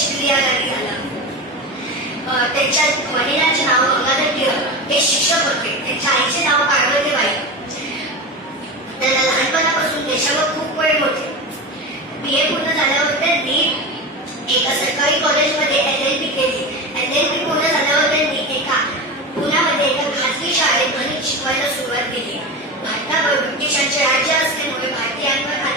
चिखलियागारी झाला. त्यांच्या वडिलांचे नाव गंगाधर टिळक हे शिक्षक होते. त्यांच्या आईचे नाव पार्वतीबाई. त्यांना लहानपणापासून देशावर खूप प्रेम होते. BA पूर्ण झाल्यावर त्यांनी एका सरकारी कॉलेजमध्ये LLB केली. LLB पूर्ण झाल्यावर त्यांनी पुण्यामध्ये एका खाजगी शाळेत गणित शिकवायला सुरुवात केली. भारतावर ब्रिटिशांचे राज्य असल्यामुळे भारतीयांवर